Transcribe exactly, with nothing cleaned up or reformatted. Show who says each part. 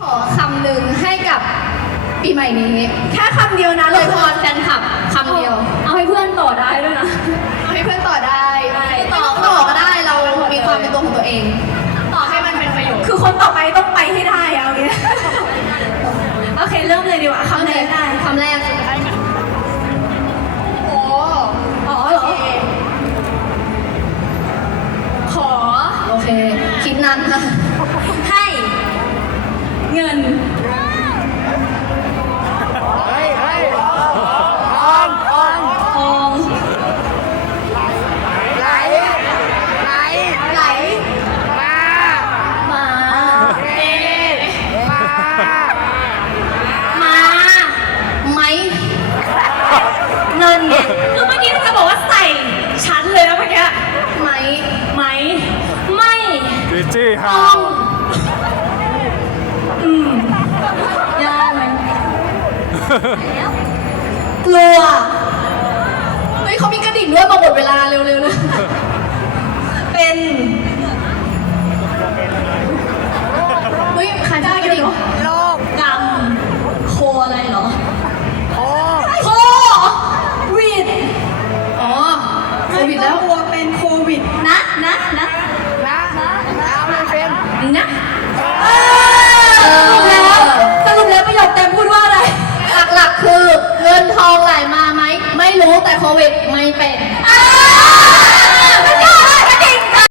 Speaker 1: ขอคำหนึ่งให้กับปีใหม่นี้
Speaker 2: แค่คำเดียวนะ
Speaker 1: เล
Speaker 2: เลย ย
Speaker 1: พรแฟนคลับคำเดียว
Speaker 2: เอาให้เพื่อนต่อได้ด้วยนะ
Speaker 1: เอาให้เพื่อนต่อได้
Speaker 2: ได้
Speaker 1: ต่อต่อก็ได้เรามีความเป็นตัวของตัวเอง
Speaker 2: ต่อให้มันเป็นประโยชน์คือคนต่อไปต้องไปให้ได้เอาเงี้ยโอเคเริ่มเลยดีกว่าคำไหนได้
Speaker 1: คำแรกโอ้
Speaker 2: อ๋อเหรอขอ
Speaker 1: โอเค คิดนานค่ะ
Speaker 2: ให้เงิน ทอง
Speaker 1: ไหลไหลไหลมามา
Speaker 2: เอ
Speaker 1: มามาไหม
Speaker 2: เงินเนี่ยคือเมื่อกี้เธอบอกว่าใส่ชั้นเลยนะเมื่อกี้
Speaker 1: ไหม
Speaker 2: ไหมไม่
Speaker 3: จีจี้ฮา
Speaker 2: ต้อ
Speaker 3: ว
Speaker 2: งอืมยากไหมกลัว
Speaker 1: เฮ้ยเขามีกระดิ่งด้วยมาหมดเวลาเร็วๆเลย